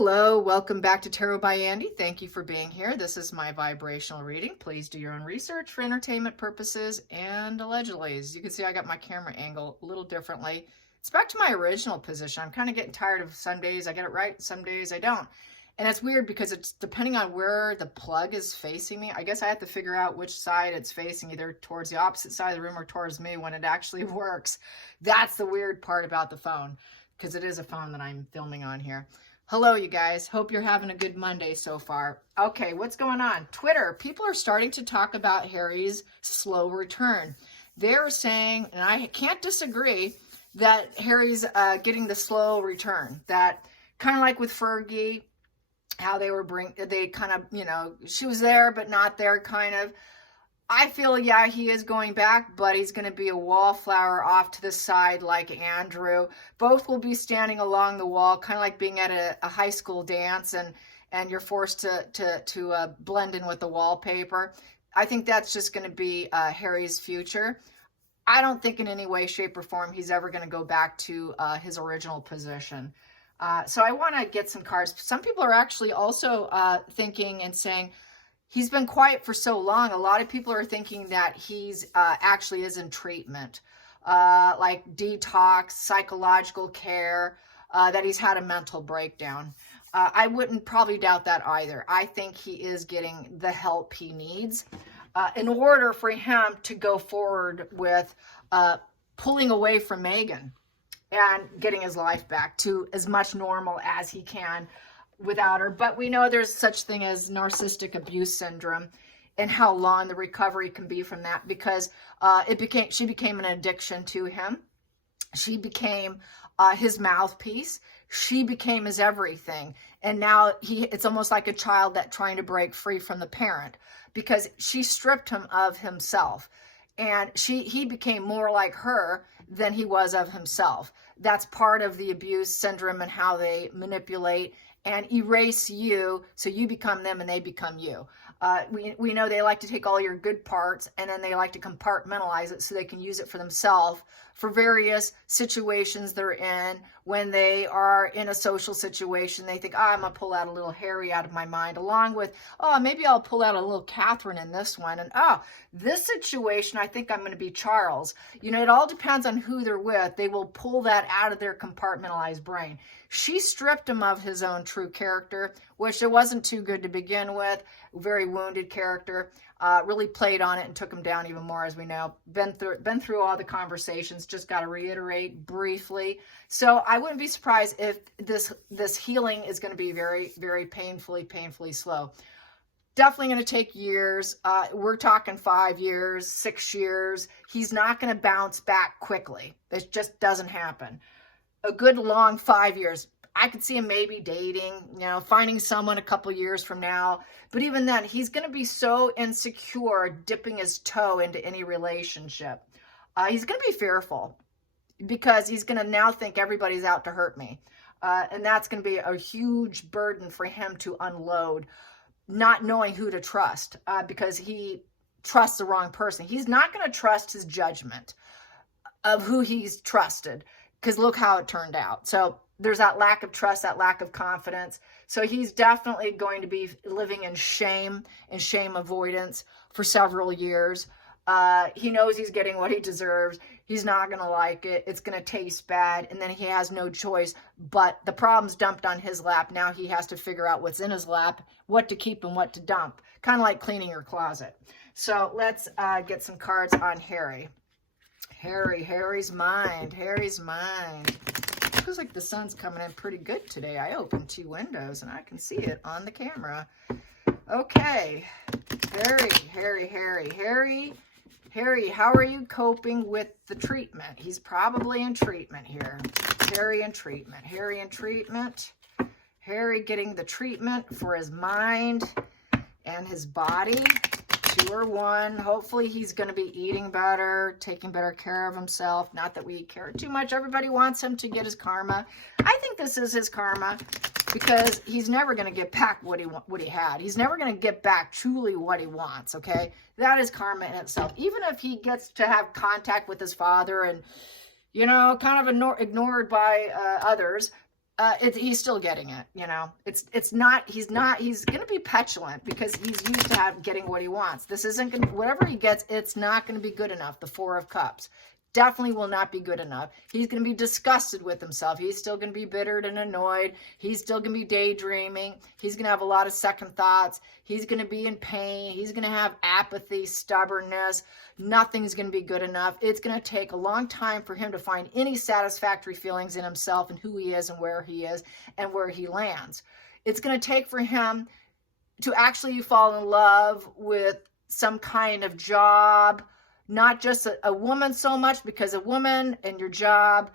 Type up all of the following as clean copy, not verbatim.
Hello, welcome back to Tarot by Andy. Thank you for being here. This is my vibrational reading. Please do your own research for entertainment purposes and allegedly. As you can see, I got my camera angle a little differently. It's back to my original position. I'm kind of getting tired of some days I get it right, some days I don't. And it's weird because it's depending on where the plug is facing me. I guess I have to figure out which side it's facing, either towards the opposite side of the room or towards me when it actually works. That's the weird part about the phone, because it is a phone that I'm filming on here. Hello, you guys. Hope you're having a good Monday so far. Okay, what's going on? Twitter. People are starting to talk about Harry's slow return. They're saying, and I can't disagree, that Harry's getting the slow return. That kind of like with Fergie, how they kind of, she was there but not there kind of. I feel, yeah, he is going back, but he's going to be a wallflower off to the side like Andrew. Both will be standing along the wall, kind of like being at a high school dance, and you're forced to blend in with the wallpaper. I think that's just going to be Harry's future. I don't think in any way, shape, or form he's ever going to go back to his original position. So I want to get some cards. Some people are actually also thinking and saying, he's been quiet for so long. A lot of people are thinking that he's actually is in treatment, like detox, psychological care, that he's had a mental breakdown. I wouldn't probably doubt that either. I think he is getting the help he needs in order for him to go forward with pulling away from Meghan and getting his life back to as much normal as he can without her. But we know there's such thing as narcissistic abuse syndrome and how long the recovery can be from that, because she became an addiction to him. She became his mouthpiece. She became his everything. And now it's almost like a child that trying to break free from the parent, because she stripped him of himself. And he became more like her than he was of himself. That's part of the abuse syndrome and how they manipulate and erase you so you become them and they become you. We know they like to take all your good parts and then they like to compartmentalize it so they can use it for themselves for various situations they're in. When they are in a social situation, they think, I'm going to pull out a little Harry out of my mind, along with, maybe I'll pull out a little Catherine in this one. And, this situation, I think I'm going to be Charles. It all depends on who they're with. They will pull that out of their compartmentalized brain. She stripped him of his own true character, which it wasn't too good to begin with. Very wounded character. Really played on it and took him down even more, as we know. Been through all the conversations. Just got to reiterate briefly. So I wouldn't be surprised if this healing is going to be very, very painfully slow. Definitely going to take years. We're talking 5 years, 6 years. He's not going to bounce back quickly. It just doesn't happen. A good long 5 years. I could see him maybe dating, finding someone a couple years from now. But even then, he's going to be so insecure dipping his toe into any relationship. He's going to be fearful because he's going to now think everybody's out to hurt me. And that's going to be a huge burden for him to unload, not knowing who to trust because he trusts the wrong person. He's not going to trust his judgment of who he's trusted, because look how it turned out. So there's that lack of trust, that lack of confidence. So he's definitely going to be living in shame and shame avoidance for several years. He knows he's getting what he deserves. He's not going to like it. It's going to taste bad. And then he has no choice. But the problem's dumped on his lap. Now he has to figure out what's in his lap, what to keep and what to dump. Kind of like cleaning your closet. So let's get some cards on Harry. Harry's mind. Feels like the sun's coming in pretty good today. I opened 2 windows and I can see it on the camera. Okay. Harry, how are you coping with the treatment? He's probably in treatment here. Harry in treatment. Harry getting the treatment for his mind and his body. 2 or 1. Hopefully he's going to be eating better, taking better care of himself. Not that we care too much. Everybody wants him to get his karma. I think this is his karma, because he's never going to get back what he had. He's never going to get back truly what he wants, okay? That is karma in itself. Even if he gets to have contact with his father and, kind of ignored by others, he's still getting it, you know. It's not, he's going to be petulant because he's used to getting what he wants. This isn't going to, whatever he gets, it's not going to be good enough. The Four of Cups definitely will not be good enough. He's going to be disgusted with himself. He's still going to be bittered and annoyed. He's still going to be daydreaming. He's going to have a lot of second thoughts. He's going to be in pain. He's going to have apathy, stubbornness. Nothing's going to be good enough. It's going to take a long time for him to find any satisfactory feelings in himself and who he is and where he is and where he lands. It's going to take for him to actually fall in love with some kind of job, not just a woman so much, because a woman and your job,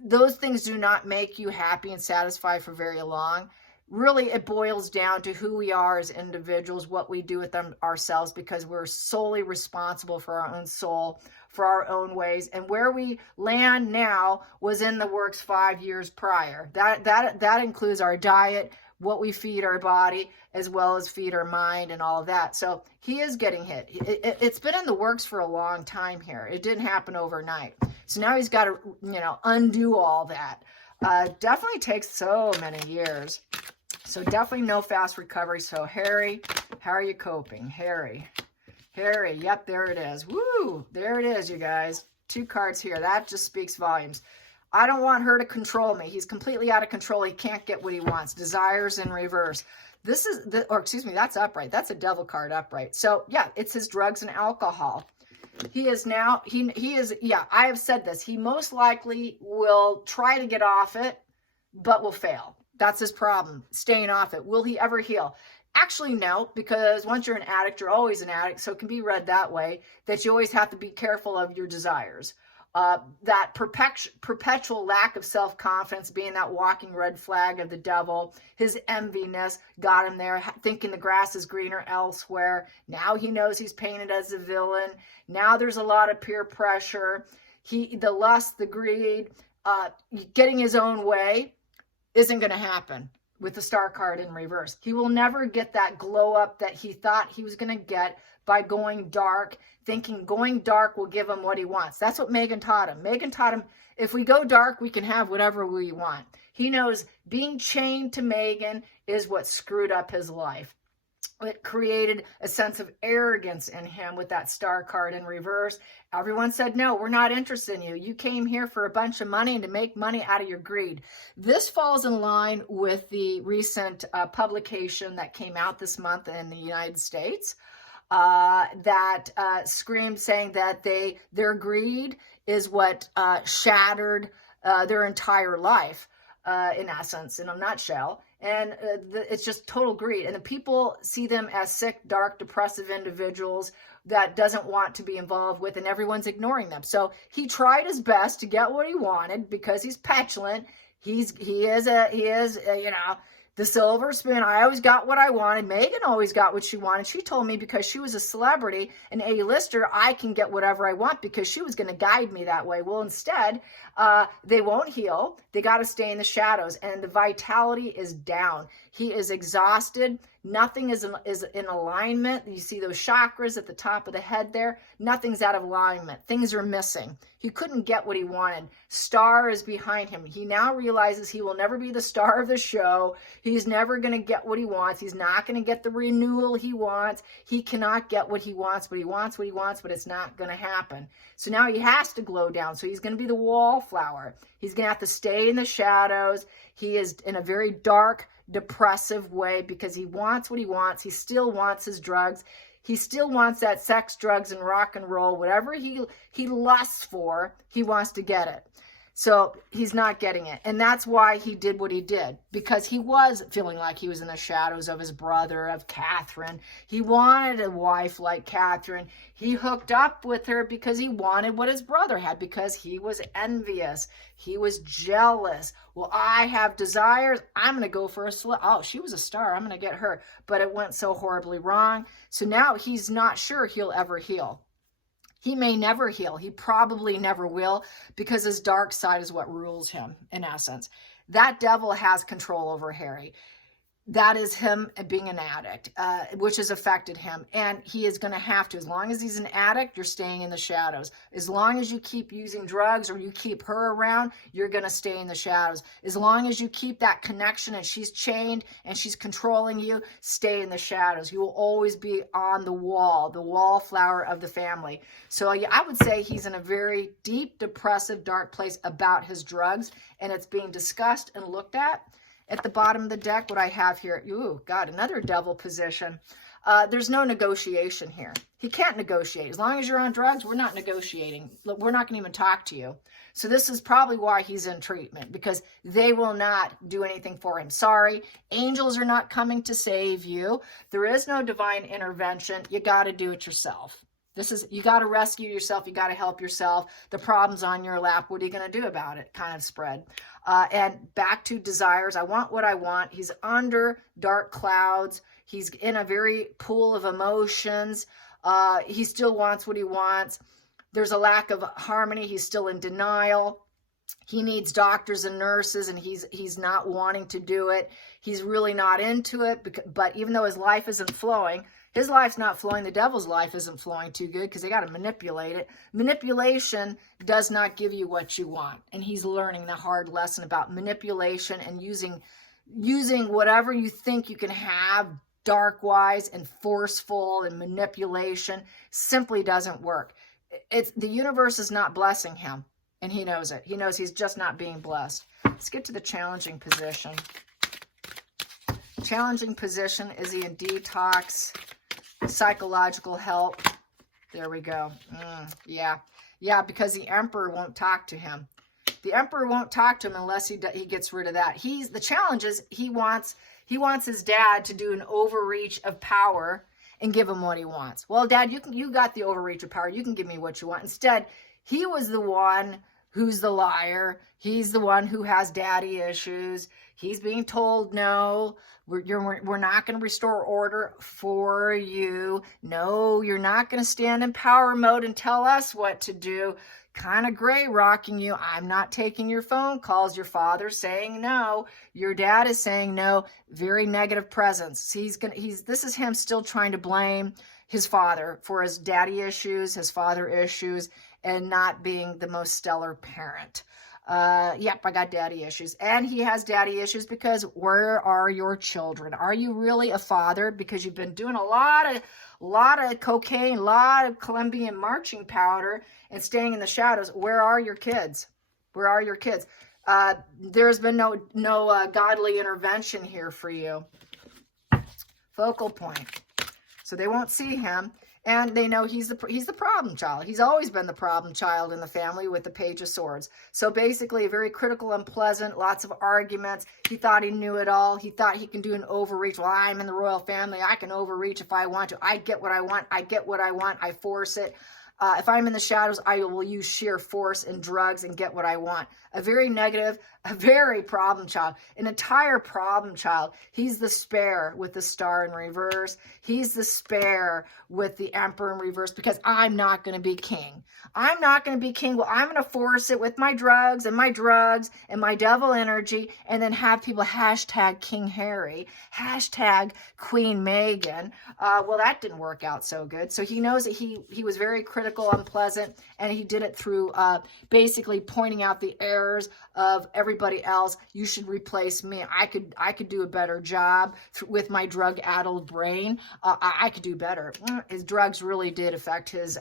those things do not make you happy and satisfied for very long. Really, it boils down to who we are as individuals, what we do with them ourselves, because we're solely responsible for our own soul, for our own ways. And where we land now was in the works 5 years prior. That includes our diet, what we feed our body, as well as feed our mind and all of that. So he is getting hit. It's been in the works for a long time here. It didn't happen overnight. So now he's got to, you know, undo all that. Definitely takes so many years. So definitely no fast recovery. So Harry, how are you coping? Harry, yep, there it is. Woo, there it is, you guys. 2 cards here. That just speaks volumes. I don't want her to control me. He's completely out of control. He can't get what he wants. Desires in reverse. This is, or excuse me, that's upright. That's a devil card upright. So yeah, it's his drugs and alcohol. He is now, he is, yeah, I have said this. He most likely will try to get off it, but will fail. That's his problem, staying off it. Will he ever heal? Actually, no, because once you're an addict, you're always an addict. So it can be read that way, that you always have to be careful of your desires. That perpetual lack of self-confidence being that walking red flag of the devil. His enviness got him there, thinking the grass is greener elsewhere. Now he knows he's painted as a villain. Now there's a lot of peer pressure. The lust, the greed, getting his own way isn't going to happen with the Star card in reverse. He will never get that glow up that he thought he was going to get by going dark, thinking going dark will give him what he wants. That's what Megan taught him. Megan taught him, if we go dark, we can have whatever we want. He knows being chained to Megan is what screwed up his life. It created a sense of arrogance in him with that Star card in reverse. Everyone said, no, we're not interested in you. You came here for a bunch of money and to make money out of your greed. This falls in line with the recent publication that came out this month in the United States that screamed saying that their greed is what shattered their entire life, in essence, in a nutshell. And it's just total greed. And the people see them as sick, dark, depressive individuals that doesn't want to be involved with, and everyone's ignoring them. So he tried his best to get what he wanted because he's petulant. He is, you know, the silver spoon. I always got what I wanted. Megan always got what she wanted. She told me because she was a celebrity, an A-lister, I can get whatever I want because she was going to guide me that way. Well, instead, they won't heal. They got to stay in the shadows, and the vitality is down. He is exhausted. Nothing is in alignment. You see those chakras at the top of the head there? Nothing's out of alignment. Things are missing. He couldn't get what he wanted. Star is behind him. He now realizes he will never be the star of the show. He's never going to get what he wants. He's not going to get the renewal he wants. He cannot get what he wants, but he wants what he wants, but it's not going to happen. So now he has to glow down. So he's going to be the wallflower. He's going to have to stay in the shadows. He is in a very dark, depressive way because he wants what he wants. He still wants his drugs. He still wants that sex, drugs, and rock and roll. Whatever he lusts for, he wants to get it. So he's not getting it. And that's why he did what he did, because he was feeling like he was in the shadows of his brother, of Catherine. He wanted a wife like Catherine. He hooked up with her because he wanted what his brother had, because he was envious. He was jealous. Well, I have desires. I'm going to go for oh, she was a star. I'm going to get her. But it went so horribly wrong. So now he's not sure he'll ever heal. He may never heal. He probably never will, because his dark side is what rules him, in essence. That devil has control over Harry. that is him being an addict, which has affected him. And he is going to have to. As long as he's an addict, you're staying in the shadows. As long as you keep using drugs or you keep her around, you're going to stay in the shadows. As long as you keep that connection and she's chained and she's controlling you, stay in the shadows. You will always be on the wallflower of the family. So yeah, I would say he's in a very deep, depressive, dark place about his drugs, and it's being discussed and looked at. At the bottom of the deck, what I have here, ooh, God, another devil position. There's no negotiation here. He can't negotiate. As long as you're on drugs, we're not negotiating. Look, we're not going to even talk to you. So this is probably why he's in treatment, because they will not do anything for him. Sorry, angels are not coming to save you. There is no divine intervention. You got to do it yourself. You got to rescue yourself. You got to help yourself. The problem's on your lap. What are you going to do about it? Kind of spread. And back to desires. I want what I want. He's under dark clouds. He's in a very pool of emotions. He still wants what he wants. There's a lack of harmony. He's still in denial. He needs doctors and nurses, and he's not wanting to do it. He's really not into it. But even though his life isn't flowing, his life's not flowing. The devil's life isn't flowing too good because they got to manipulate it. Manipulation does not give you what you want. And he's learning the hard lesson about manipulation and using whatever you think you can have dark-wise and forceful and manipulation simply doesn't work. The universe is not blessing him, and he knows it. He knows he's just not being blessed. Let's get to the challenging position. Challenging position, is he in detox? Psychological help. There we go. Yeah, because the emperor won't talk to him. The emperor won't talk to him unless he gets rid of that. The challenge is he wants his dad to do an overreach of power and give him what he wants. Well, Dad, you got the overreach of power. You can give me what you want. Instead, he was the one who's the liar. He's the one who has daddy issues. He's being told, no, we're not going to restore order for you. No, you're not going to stand in power mode and tell us what to do. Kind of gray rocking you. I'm not taking your phone calls. Your father's saying no. Your dad is saying no. Very negative presence. This is him still trying to blame his father for his daddy issues, his father issues, and not being the most stellar parent. Yep, I got daddy issues. And he has daddy issues because where are your children? Are you really a father? Because you've been doing a lot of cocaine, a lot of Colombian marching powder and staying in the shadows. Where are your kids? Where are your kids? There's been no godly intervention here for you. Focal point. So they won't see him. And they know he's the problem child. He's always been the problem child in the family with the Page of Swords. So basically, very critical, unpleasant, lots of arguments. He thought he knew it all. He thought he can do an overreach. Well, I'm in the royal family. I can overreach if I want to. I get what I want. I get what I want. I force it. If I'm in the shadows, I will use sheer force and drugs and get what I want. A very negative, a very problem child, an entire problem child. He's the spare with the star in reverse. He's the spare with the emperor in reverse because I'm not going to be king. I'm not going to be king. Well, I'm going to force it with my drugs and my devil energy and then have people hashtag King Harry, hashtag Queen Meghan. Well, that didn't work out so good. So he knows that he was very critical, unpleasant, and he did it through basically pointing out the errors of everybody else. You should replace me. I could do a better job with my drug-addled brain. I could do better. His drugs really did affect his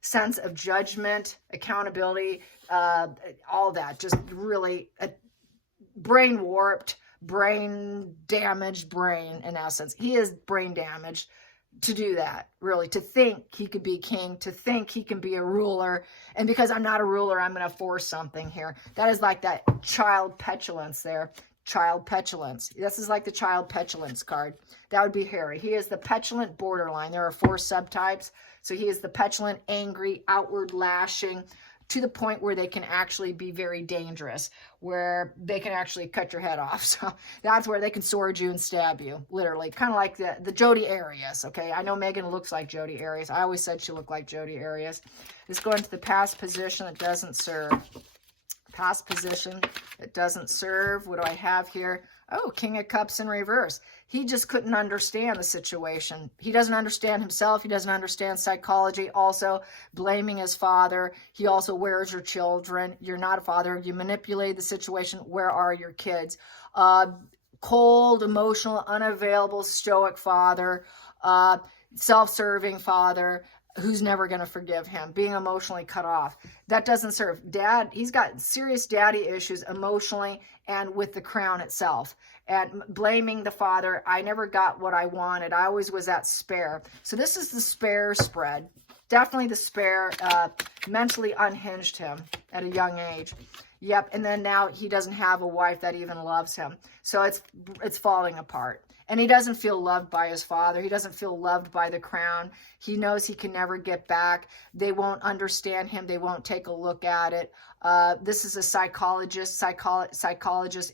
sense of judgment, accountability, all that. Just really brain warped, brain damaged brain, in essence. He is brain damaged to do that, really, to think he could be king, to think he can be a ruler. And because I'm not a ruler, I'm going to force something here. That is like that child petulance there. Child petulance. This is like the child petulance card. That would be Harry. He is the petulant borderline. There are 4 subtypes. So he is the petulant, angry, outward lashing, to the point where they can actually be very dangerous, where they can actually cut your head off. So that's where they can sword you and stab you, literally. Kind of like the Jodi Arias, okay? I know Meghan looks like Jodi Arias. I always said she looked like Jodi Arias. Let's go into the past position that doesn't serve. Past position that doesn't serve. What do I have here? Oh, King of Cups in reverse. He just couldn't understand the situation. He doesn't understand himself. He doesn't understand psychology. Also, blaming his father. He also, where's your children? You're not a father. You manipulated the situation. Where are your kids? Cold, emotional, unavailable, stoic father. Self-serving father who's never going to forgive him, being emotionally cut off. That doesn't serve. Dad, he's got serious daddy issues emotionally and with the crown itself. And blaming the father, I never got what I wanted. I always was that spare. So this is the spare spread. Definitely the spare mentally unhinged him at a young age. Yep, and then now he doesn't have a wife that even loves him. So it's falling apart. And he doesn't feel loved by his father. He doesn't feel loved by the crown. He knows he can never get back. They won't understand him. They won't take a look at it. This is a psychologist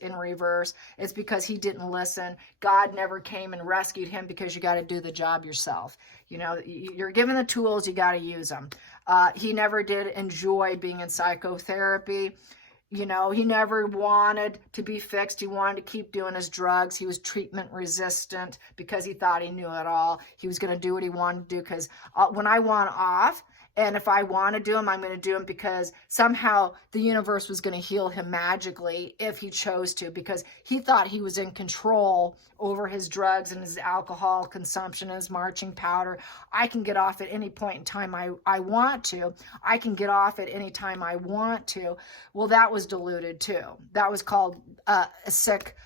in reverse. It's because he didn't listen. God never came and rescued him because you got to do the job yourself. You know, you're given the tools, you got to use them. He never did enjoy being in psychotherapy. You know, he never wanted to be fixed. He wanted to keep doing his drugs. He was treatment resistant because he thought he knew it all. He was going to do what he wanted to do because when I want off, and if I want to do them, I'm going to do them because somehow the universe was going to heal him magically if he chose to, because he thought he was in control over his drugs and his alcohol consumption and his marching powder. I can get off at any point in time I want to. I can get off at any time I want to. Well, that was diluted too. That was called a sick,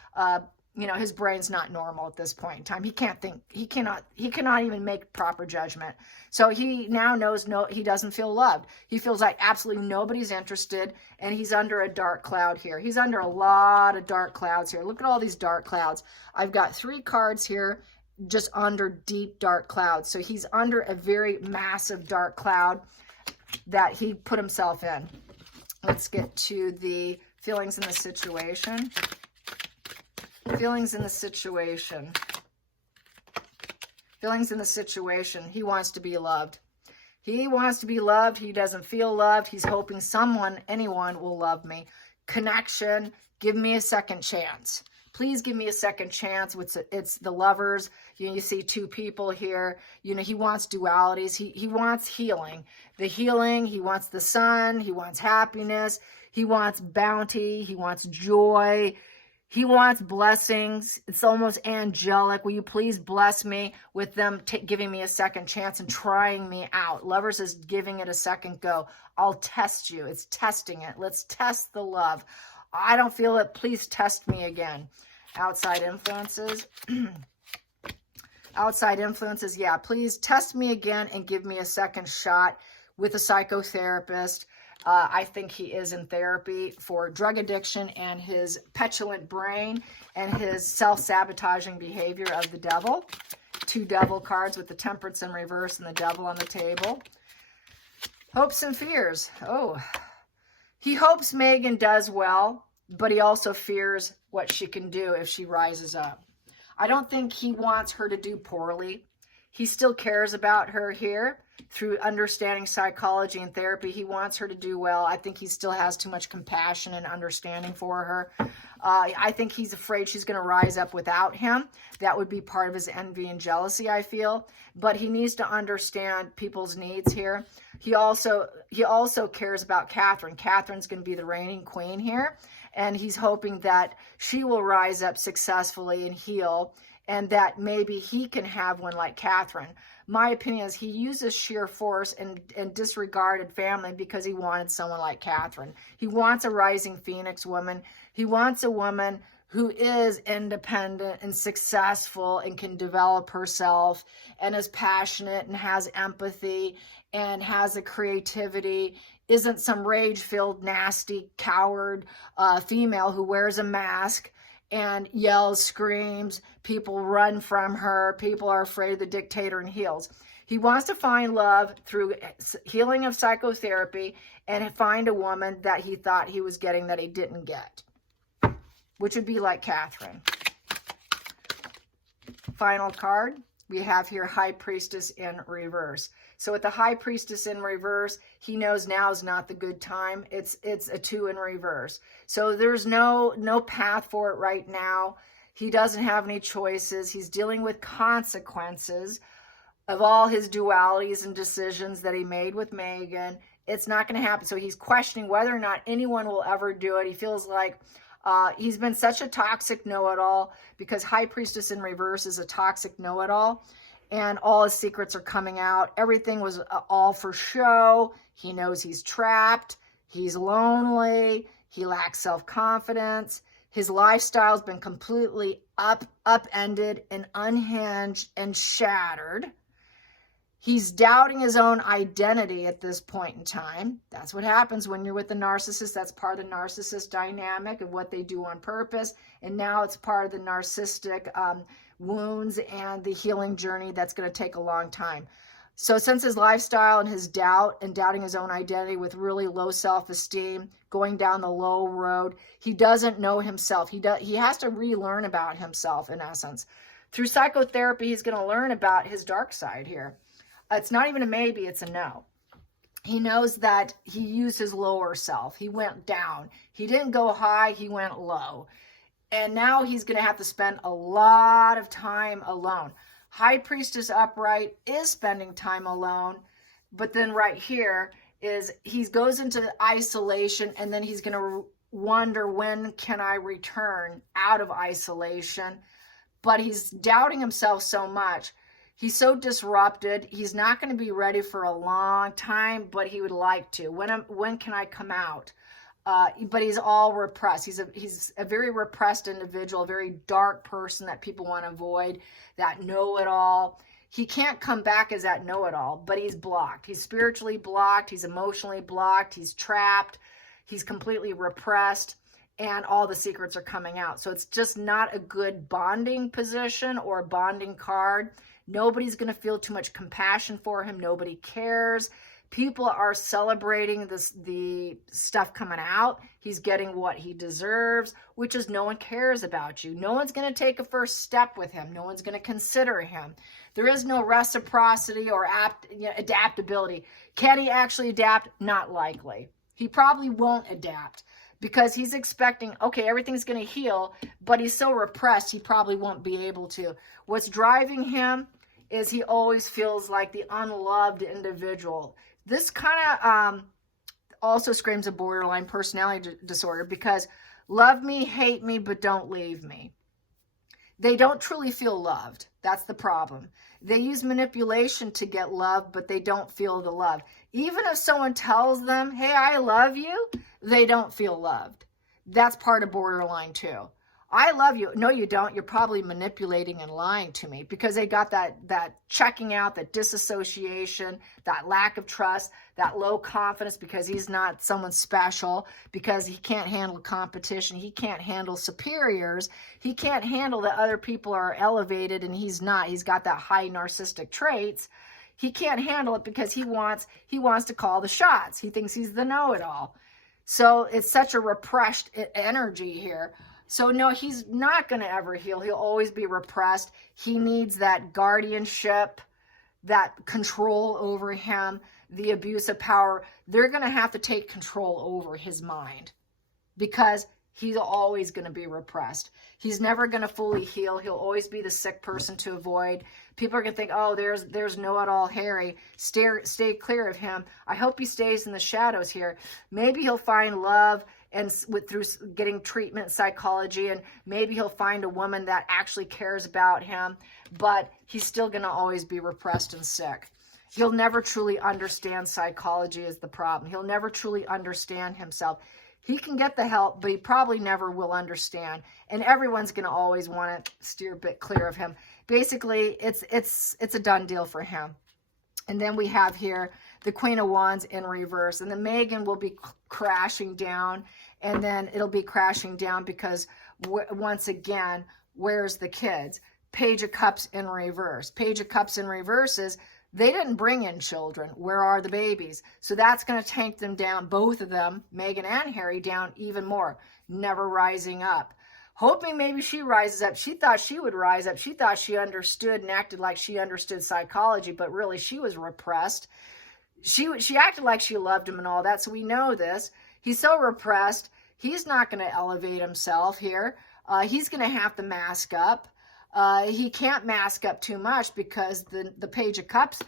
you know, his brain's not normal at this point in time. He can't think. He cannot even make proper judgment. So he now knows he doesn't feel loved. He feels like absolutely nobody's interested, and he's under a dark cloud here. He's under a lot of dark clouds here. Look at all these dark clouds. I've got 3 cards here just under deep dark clouds. So he's under a very massive dark cloud that he put himself in. Let's get to the feelings in the situation. Feelings in the situation. Feelings in the situation. He wants to be loved. He wants to be loved. He doesn't feel loved. He's hoping anyone will love me. Connection. Give me a second chance. Please give me a second chance. It's the lovers. You know, you see 2 people here. You know, he wants dualities. He wants healing. The healing. He wants the sun. He wants happiness. He wants bounty. He wants joy. He wants blessings. It's almost angelic. Will you please bless me with them giving me a second chance and trying me out? Lovers is giving it a second go. I'll test you. It's testing it. Let's test the love. I don't feel it. Please test me again. Outside influences. Outside influences. Yeah, please test me again and give me a second shot with a psychotherapist. I think he is in therapy for drug addiction and his petulant brain and his self-sabotaging behavior of the devil. 2 devil cards with the temperance in reverse and the devil on the table. Hopes and fears. Oh, he hopes Megan does well, but he also fears what she can do if she rises up. I don't think he wants her to do poorly. He still cares about her here. Through understanding psychology and therapy, he wants her to do well. I think he still has too much compassion and understanding for her. I think he's afraid she's going to rise up without him. That would be part of his envy and jealousy, I feel. But he needs to understand people's needs here. He also cares about Catherine. Catherine's going to be the reigning queen here. And he's hoping that she will rise up successfully and heal, and that maybe he can have one like Catherine. My opinion is he uses sheer force and disregarded family because he wanted someone like Catherine. He wants a rising phoenix woman. He wants a woman who is independent and successful and can develop herself and is passionate and has empathy and has a creativity, isn't some rage-filled, nasty, coward female who wears a mask and yells, screams, people run from her, people are afraid of the dictator and heals. He wants to find love through healing of psychotherapy and find a woman that he thought he was getting that he didn't get, which would be like Catherine. Final card, we have here High Priestess in reverse. So with the High Priestess in reverse, he knows now is not the good time. It's a 2 in reverse. So there's no path for it right now. He doesn't have any choices. He's dealing with consequences of all his dualities and decisions that he made with Megan. It's not going to happen. So he's questioning whether or not anyone will ever do it. He feels like he's been such a toxic know-it-all, because High Priestess in reverse is a toxic know-it-all, and all his secrets are coming out. Everything was all for show. He knows he's trapped. He's lonely. He lacks self-confidence. His lifestyle's been completely upended and unhinged and shattered. He's doubting his own identity at this point in time. That's what happens when you're with the narcissist. That's part of the narcissist dynamic of what they do on purpose. And now it's part of the narcissistic wounds and the healing journey that's going to take a long time. So since his lifestyle and his doubt and doubting his own identity with really low self-esteem, going down the low road, he doesn't know himself. He has to relearn about himself, in essence. Through psychotherapy, he's going to learn about his dark side here. It's not even a maybe, it's a no. He knows that he used his lower self. He went down. He didn't go high, he went low. And now he's going to have to spend a lot of time alone. High Priestess upright is spending time alone, but then right here is he goes into isolation, and then he's going to wonder, when can I return out of isolation? But he's doubting himself so much. He's so disrupted. He's not going to be ready for a long time, but he would like to. When can I come out? But he's all repressed. He's a very repressed individual, a very dark person that people want to avoid, that know-it-all. He can't come back as that know-it-all, but he's blocked. He's spiritually blocked. He's emotionally blocked. He's trapped. He's completely repressed, and all the secrets are coming out. So it's just not a good bonding position or a bonding card. Nobody's going to feel too much compassion for him. Nobody cares. People are celebrating the stuff coming out. He's getting what he deserves, which is no one cares about you. No one's going to take a first step with him. No one's going to consider him. There is no reciprocity or adaptability. Can he actually adapt? Not likely. He probably won't adapt, because he's expecting, okay, everything's going to heal, but he's so repressed, he probably won't be able to. What's driving him is he always feels like the unloved individual. This kind of also screams a borderline personality disorder, because love me, hate me, but don't leave me. They don't truly feel loved. That's the problem. They use manipulation to get love, but they don't feel the love. Even if someone tells them, hey, I love you, they don't feel loved. That's part of borderline too. I love you. No, you don't. You're probably manipulating and lying to me, because they got that checking out, that disassociation, that lack of trust, that low confidence, because he's not someone special, because he can't handle competition. He can't handle superiors. He can't handle that other people are elevated and he's not. He's got that high narcissistic traits. He can't handle it because he wants to call the shots. He thinks he's the know-it-all. So it's such a repressed energy here. So no, he's not going to ever heal. He'll always be repressed. He needs that guardianship, that control over him, the abuse of power. They're going to have to take control over his mind, because he's always going to be repressed. He's never going to fully heal. He'll always be the sick person to avoid. People are going to think, oh, there's know-it-all Harry. Stay clear of him. I hope he stays in the shadows here. Maybe he'll find love and through getting treatment, psychology, and maybe he'll find a woman that actually cares about him, but he's still going to always be repressed and sick. He'll never truly understand psychology is the problem. He'll never truly understand himself. He can get the help, but he probably never will understand. And everyone's going to always want to steer a bit clear of him. Basically, it's a done deal for him. And then we have here the Queen of Wands in reverse. And the Megan will be crashing down. And then it'll be crashing down because, once again, where's the kids? Page of Cups in reverse. Page of Cups in reverse is they didn't bring in children. Where are the babies? So that's going to tank them down, both of them, Megan and Harry, down even more, never rising up. hoping maybe she rises up. She thought she would rise up. She thought she understood and acted like she understood psychology, but really she was repressed. She acted like she loved him and all that, so we know this. He's so repressed. He's not going to elevate himself here. He's going to have to mask up. He can't mask up too much because the Page of Cups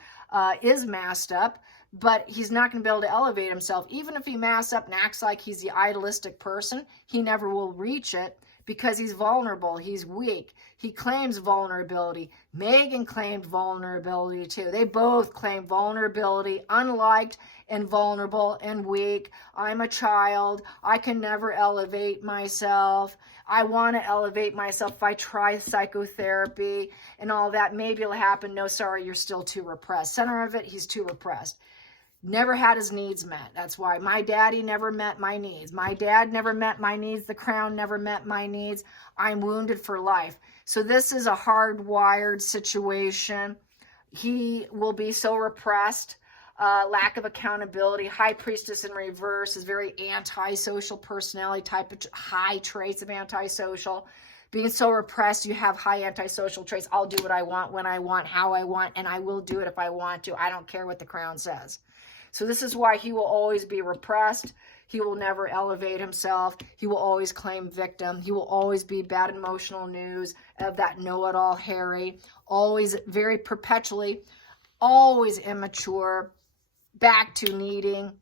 is masked up, but he's not going to be able to elevate himself. Even if he masks up and acts like he's the idealistic person, he never will reach it because he's vulnerable. He's weak. He claims vulnerability. Megan claimed vulnerability too. They both claim vulnerability, unliked and vulnerable and weak. I'm a child. I can never elevate myself. I want to elevate myself if I try psychotherapy and all that. Maybe it'll happen. No, sorry, you're still too repressed. Center of it, he's too repressed. Never had his needs met. That's why my daddy never met my needs. My dad never met my needs. The crown never met my needs. I'm wounded for life. So this is a hardwired situation. He will be so repressed. Lack of accountability. High Priestess in reverse is very antisocial personality type, of high traits of antisocial. Being so repressed, you have high antisocial traits. I'll do what I want, when I want, how I want, and I will do it if I want to. I don't care what the crown says. So this is why he will always be repressed. He will never elevate himself. He will always claim victim. He will always be bad emotional news of that know-it-all Harry. Always very perpetually, always immature, back to needing.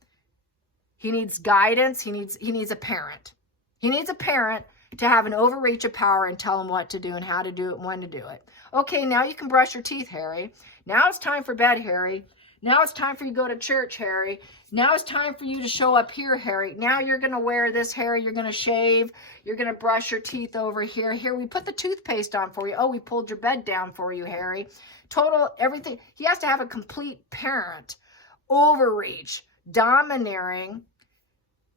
He needs guidance. He needs a parent. He needs a parent to have an overreach of power and tell him what to do and how to do it and when to do it. Okay, now you can brush your teeth, Harry. Now it's time for bed, Harry. Now it's time for you to go to church, Harry. Now it's time for you to show up here, Harry. Now you're going to wear this, Harry. You're going to shave. You're going to brush your teeth over here. Here, we put the toothpaste on for you. Oh, we pulled your bed down for you, Harry. Total, everything. He has to have a complete parent. Overreach, domineering,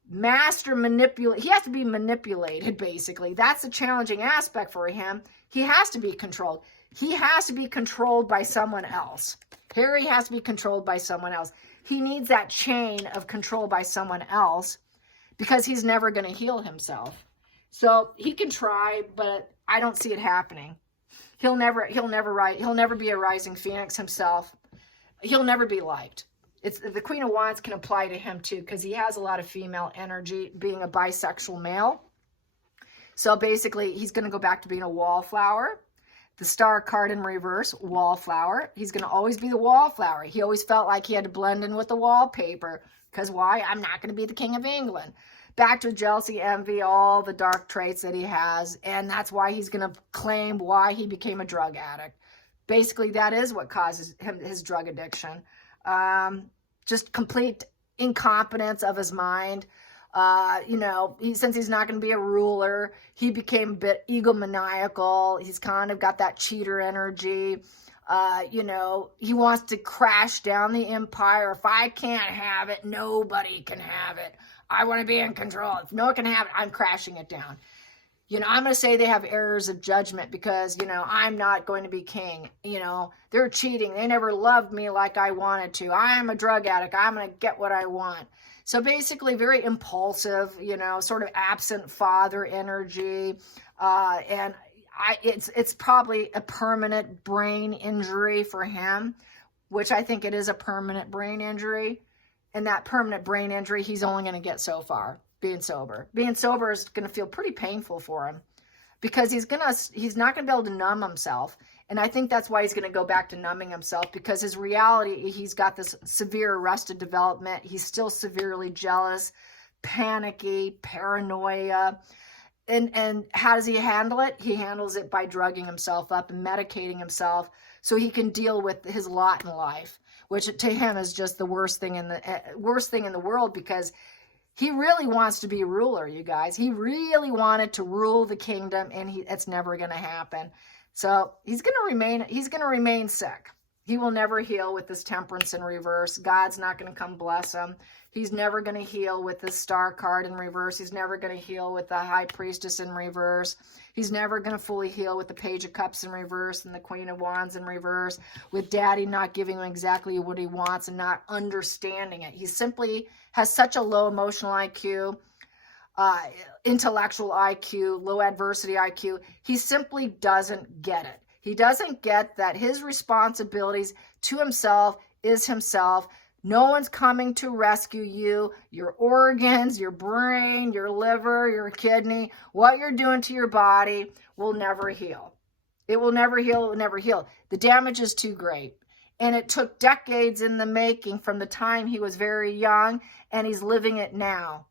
master manipulate. He has to be manipulated, basically. That's the challenging aspect for him. He has to be controlled. He has to be controlled by someone else. Harry has to be controlled by someone else. He needs that chain of control by someone else because he's never going to heal himself. So he can try, but I don't see it happening. He'll never be a rising phoenix himself. He'll never be liked. It's the Queen of Wands can apply to him too because he has a lot of female energy, being a bisexual male. So basically, he's going to go back to being a wallflower. The Star card in reverse, wallflower. He's going to always be the wallflower. He always felt like he had to blend in with the wallpaper. Because why? I'm not going to be the King of England. Back to jealousy, envy, all the dark traits that he has. And that's why he's going to claim why he became a drug addict. Basically, that is what causes him his drug addiction. Just complete incompetence of his mind. Since he's not going to be a ruler, he became a bit egomaniacal. He's kind of got that cheater energy. He wants to crash down the empire. If I can't have it, nobody can have it. I want to be in control. If no one can have it, I'm crashing it down. I'm going to say they have errors of judgment because, I'm not going to be king. They're cheating. They never loved me like I wanted to. I'm a drug addict. I'm going to get what I want. So basically very impulsive, sort of absent father energy. It's probably a permanent brain injury for him, which I think it is a permanent brain injury. And that permanent brain injury, he's only going to get so far. Being sober. Being sober is going to feel pretty painful for him because he's not going to be able to numb himself. And I think that's why he's going to go back to numbing himself because his reality, he's got this severe arrested development. He's still severely jealous, panicky, paranoia. And how does he handle it? He handles it by drugging himself up and medicating himself so he can deal with his lot in life, which to him is just the worst thing in the world because he really wants to be ruler, you guys. He really wanted to rule the kingdom, and it's never going to happen. So he's going to remain sick. He will never heal with this temperance in reverse. God's not going to come bless him. He's never going to heal with the Star card in reverse. He's never going to heal with the High Priestess in reverse. He's never going to fully heal with the Page of Cups in reverse and the Queen of Wands in reverse, with Daddy not giving him exactly what he wants and not understanding it. He simply has such a low emotional IQ. intellectual IQ, low adversity IQ. He simply doesn't get it. He doesn't get that his responsibilities to himself is himself. No one's coming to rescue you. Your organs, your brain, your liver, your kidney, what you're doing to your body will never heal. It will never heal. It will never heal. The damage is too great. And it took decades in the making from the time he was very young, and he's living it now.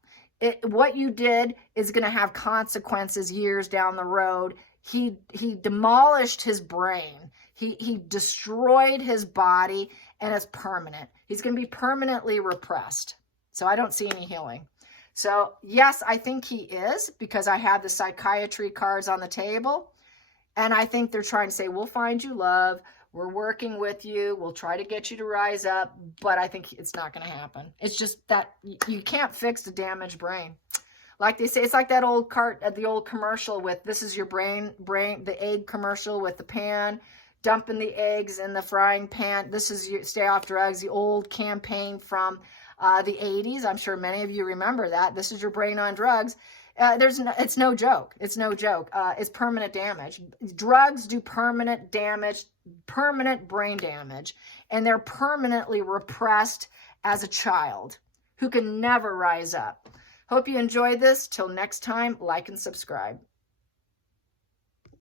What you did is going to have consequences years down the road. He demolished his brain. He destroyed his body, and it's permanent. He's going to be permanently repressed. So I don't see any healing. So yes, I think he is, because I have the psychiatry cards on the table. And I think they're trying to say, we'll find you love. We're working with you. We'll try to get you to rise up. But I think it's not going to happen. It's just that you can't fix a damaged brain. Like they say, it's like that old the old commercial with, this is your brain, the egg commercial with the pan, dumping the eggs in the frying pan. This is your Stay Off Drugs, the old campaign from the 80s. I'm sure many of you remember that. This is your brain on drugs. It's no joke. It's no joke. It's permanent damage. Drugs do permanent damage, permanent brain damage, and they're permanently repressed as a child who can never rise up. Hope you enjoyed this. Till next time, like and subscribe.